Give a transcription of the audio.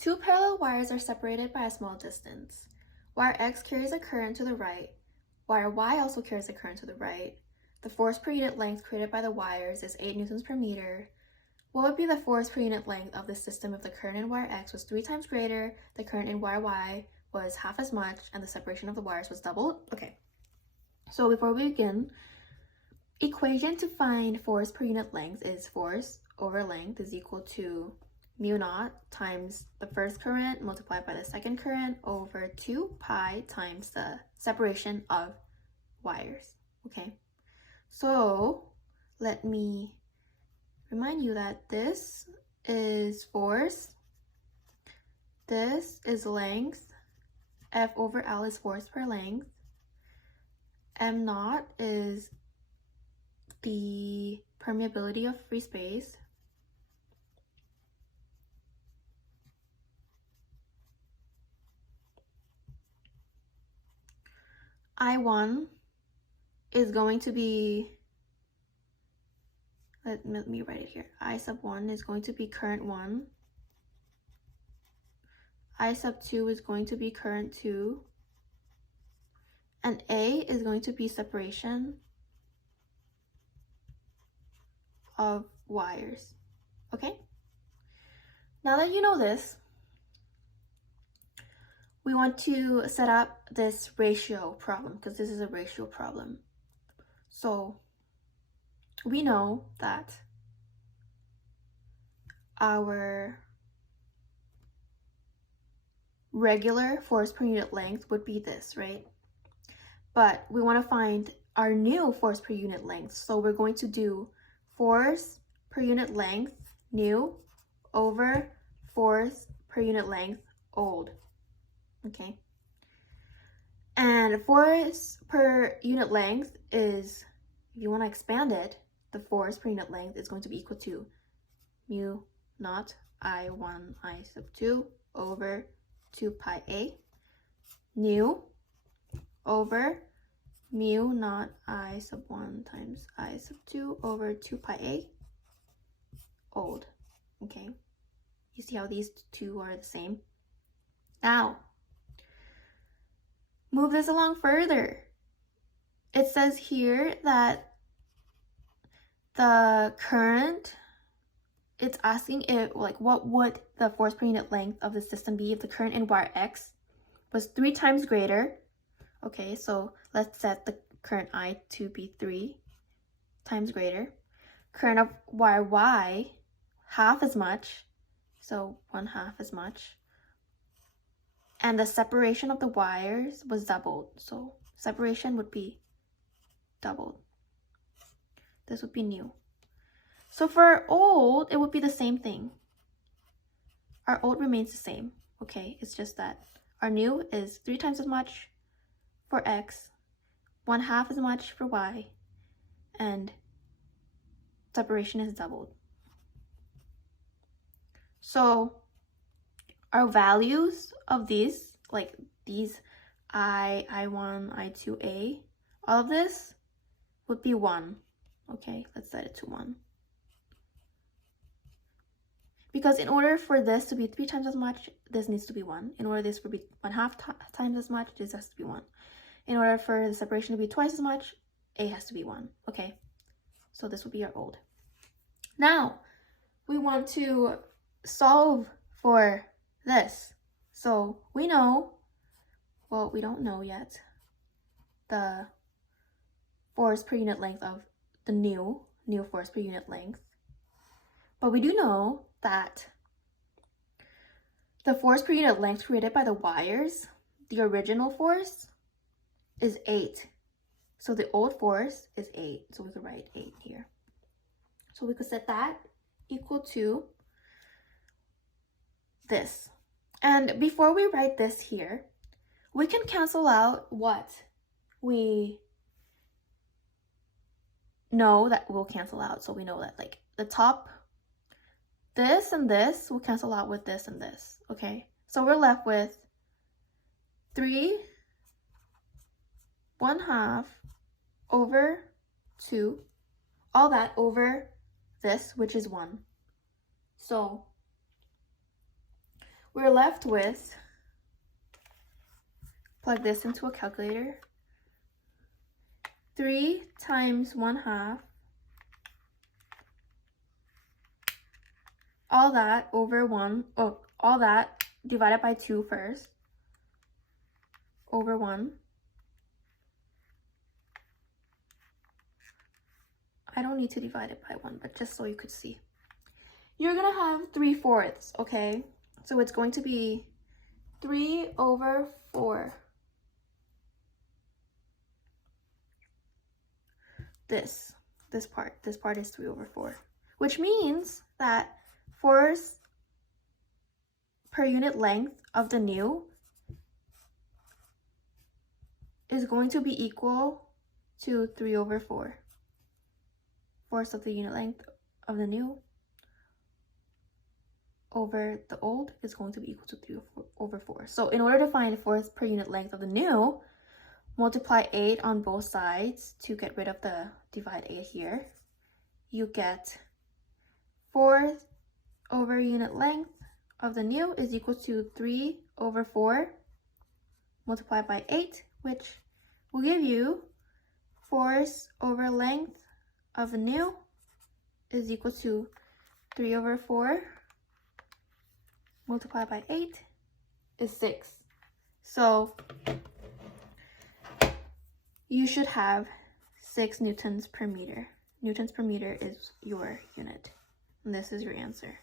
Two parallel wires are separated by a small distance. Wire X carries a current to the right. Wire Y also carries a current to the right. The force per unit length created by the wires is 8 newtons per meter. What would be the force per unit length of the system if the current in wire X was 3 times greater, the current in wire Y was half as much, and the separation of the wires was doubled? Okay, so before we begin, equation to find force per unit length is force over length is equal to mu naught times the first current multiplied by the second current over 2 pi times the separation of wires. Okay, so let me remind you that this is force, this is length, F over L is force per length, M naught is the permeability of free space, I1 is going to be, let me write it here, I sub 1 is going to be current 1, I sub 2 is going to be current 2, and A is going to be separation of wires. Okay? Now that you know this, we want to set up this ratio problem because this is a ratio problem. So we know that our regular force per unit length would be this, right? But we want to find our new force per unit length. So we're going to do force per unit length new over force per unit length old. Okay. And force per unit length is, if you want to expand it, the force per unit length is going to be equal to mu naught I1 I sub 2 over 2 pi A new over mu naught I sub 1 times I sub 2 over 2 pi A old. Okay, you see how these two are the same? Now, move this along further. It says here that the current, it's asking if, like, what would the force per unit length of the system be if the current in wire X was 3 times greater. Okay, so let's set the current I to be 3 times greater. Current of wire Y, half as much, so 1/2 as much. And the separation of the wires was doubled, so separation would be doubled. This would be new. So for our old, it would be the same thing. Our old remains the same, okay? It's just that our new is 3 times as much for X, 1/2 as much for Y, and separation is doubled. So our values of these, like these I1, I2A, all of this would be 1. Okay, let's set it to 1. Because in order for this to be 3 times as much, this needs to be 1. In order for this to be 1/2 times as much, this has to be 1. In order for the separation to be twice as much, A has to be 1. Okay, so this would be our old. Now, we want to solve for this. So we know, well, we don't know yet, the force per unit length of the new force per unit length. But we do know that the force per unit length created by the wires, the original force, is 8. So the old force is 8. So we could write 8 here. So we could set that equal to this. And before we write this here, we can cancel out what we know that will cancel out. So we know that, like, the top, this and this will cancel out with this and this. Okay, so we're left with 3 1/2 over 2, all that over this, which is 1. So we're left with, plug this into a calculator, 3 times 1/2, all that over 1, all that divided by 2 first, over 1. I don't need to divide it by 1, but just so you could see. You're gonna have 3/4, okay? So it's going to be 3 over 4. This part is 3 over 4, which means that force per unit length of the new is going to be equal to 3 over 4. Force of the unit length of the new over the old is going to be equal to 3 over 4. So in order to find force per unit length of the new, multiply 8 on both sides to get rid of the divide 8 here. You get force over unit length of the new is equal to 3 over 4 multiplied by 8, which will give you force over length of the new is equal to 3 over 4 multiplied by 8 is 6. So you should have 6 newtons per meter. Newtons per meter is your unit. And this is your answer.